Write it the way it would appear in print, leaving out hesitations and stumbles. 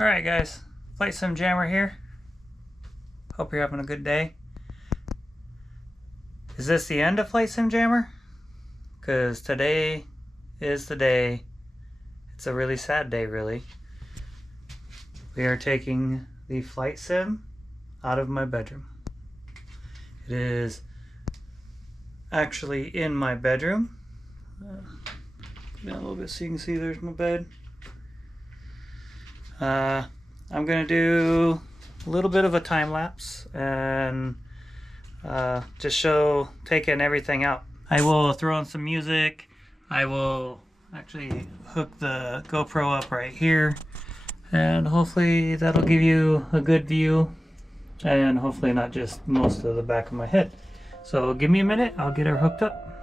Alright guys, Flight Sim Jammer here. Hope you're having a good day. Is this the end of Flight Sim Jammer? Because today is the day. It's a really sad day, really. We are taking the Flight Sim out of my bedroom. It is actually in my bedroom. Get down a little bit so you can see there's my bed. I'm gonna do a little bit of a time lapse and just show taking everything out. I will throw in some music. I will actually hook the GoPro up right here, and hopefully that'll give you a good view, and hopefully not just most of the back of my head. So give me a minute, I'll get her hooked up.